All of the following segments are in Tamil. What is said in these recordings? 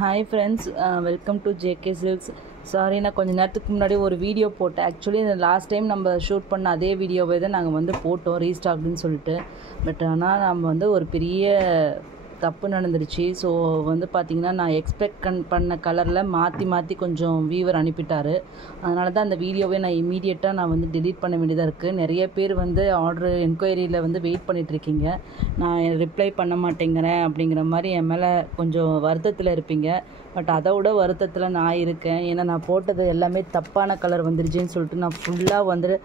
Hi friends, welcome to JK silks. Sorry, நான் கொஞ்சம் நேரத்துக்கு முன்னாடி ஒரு வீடியோ போட்டேன். ஆக்சுவலி இந்த லாஸ்ட் டைம் நம்ம ஷூட் பண்ண அதே வீடியோவை தான் நாங்கள் போட்டோம் ரீஸ்டாக்டுன்னு சொல்லிட்டு. பட் ஆனால் நம்ம ஒரு பெரிய தப்பு நடந்துருச்சு. ஸோ பார்த்திங்கன்னா நான் எக்ஸ்பெக்ட் பண்ண கலரில் மாற்றி கொஞ்சம் வீவர் அனுப்பிட்டார். அதனால தான் அந்த வீடியோவை நான் இமீடியட்டாக நான் டெலீட் பண்ண வேண்டியதாக இருக்குது. நிறைய பேர் ஆர்டர் என்கொயரியில் வெயிட் பண்ணிகிட்ருக்கீங்க. நான் ரிப்ளை பண்ண மாட்டேங்கிறேன் அப்படிங்கிற மாதிரி என் மேலே கொஞ்சம் வருத்தத்தில் இருப்பீங்க. பட் அதை விட வருத்தத்தில் நான் இருக்கேன். ஏன்னா நான் போட்டது எல்லாமே தப்பான கலர் வந்துருச்சுன்னு சொல்லிட்டு நான் ஃபுல்லாக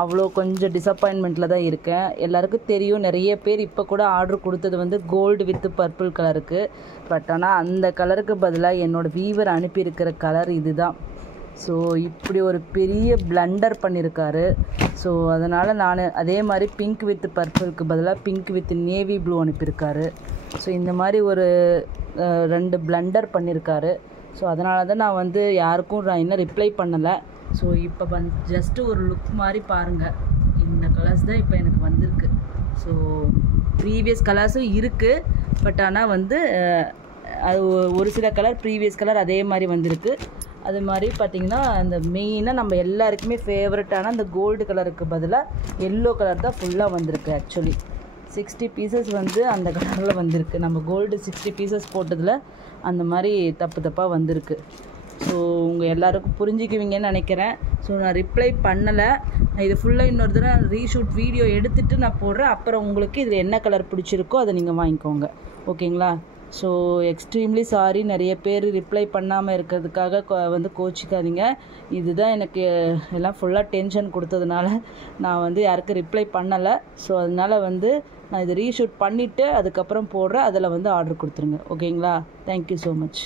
அவ்வளோ கொஞ்சம் டிசப்பாயின்மெண்ட்டில் தான் இருக்கேன். எல்லாருக்கும் தெரியும், நிறைய பேர் இப்போ கூட ஆர்டர் கொடுத்தது கோல்டு வித் பர்பிள் கலருக்கு. பட் ஆனால் அந்த கலருக்கு பதிலாக என்னோடய வீவர் அனுப்பியிருக்கிற கலர் இது தான். ஸோ இப்படி ஒரு பெரிய பிளண்டர் பண்ணியிருக்காரு. ஸோ அதனால் நான் அதே மாதிரி பிங்க் வித் பர்பிளுக்கு பதிலாக பிங்க் வித் நேவி ப்ளூ அனுப்பியிருக்காரு. ஸோ இந்த மாதிரி ஒரு 2 பிளண்டர் பண்ணியிருக்காரு. ஸோ அதனால தான் நான் யாருக்கும் நான் இன்னும் ரிப்ளை பண்ணலை. ஸோ இப்போ ஜஸ்ட்டு ஒரு லுக் மாதிரி பாருங்கள். இந்த கலர்ஸ் தான் இப்போ எனக்கு வந்திருக்கு. ஸோ ப்ரீவியஸ் கலர்ஸும் இருக்குது. பட் ஆனால் அது ஒரு சில கலர் ப்ரீவியஸ் கலர் அதே மாதிரி வந்திருக்கு. அது மாதிரி பார்த்திங்கன்னா அந்த மெயினாக நம்ம எல்லாருக்குமே ஃபேவரட்டான அந்த கோல்டு கலருக்கு பதிலாக எல்லோ கலர் தான் ஃபுல்லாக வந்திருக்கு. ஆக்சுவலி 60 பீசஸ் அந்த கலரில் வந்திருக்கு. நம்ம கோல்டு 60 பீசஸ் போட்டதில் அந்த மாதிரி தப்பாக வந்திருக்கு. ஸோ உங்கள் எல்லாருக்கும் புரிஞ்சுக்குவீங்கன்னு நினைக்கிறேன். ஸோ நான் ரிப்ளை பண்ணலை. இது ஃபுல்லாக இன்னொரு தடவை ரீஷூட் வீடியோ எடுத்துகிட்டு நான் போடுறேன். அப்புறம் உங்களுக்கு இதில் என்ன கலர் பிடிச்சிருக்கோ அதை நீங்கள் வாங்கிக்கோங்க. ஓகேங்களா? ஸோ எக்ஸ்ட்ரீம்லி சாரி, நிறைய பேர் ரிப்ளை பண்ணாமல் இருக்கிறதுக்காக கோச்சிக்காதீங்க. இதுதான் எனக்கு எல்லாம் ஃபுல்லாக டென்ஷன் கொடுத்ததுனால நான் யாருக்கும் ரிப்ளை பண்ணலை. ஸோ அதனால் நான் இதை ரீஷூட் பண்ணிவிட்டு அதுக்கப்புறம் போடுறேன். அதில் ஆர்டர் கொடுத்துருங்க. ஓகேங்களா? Thank you so much.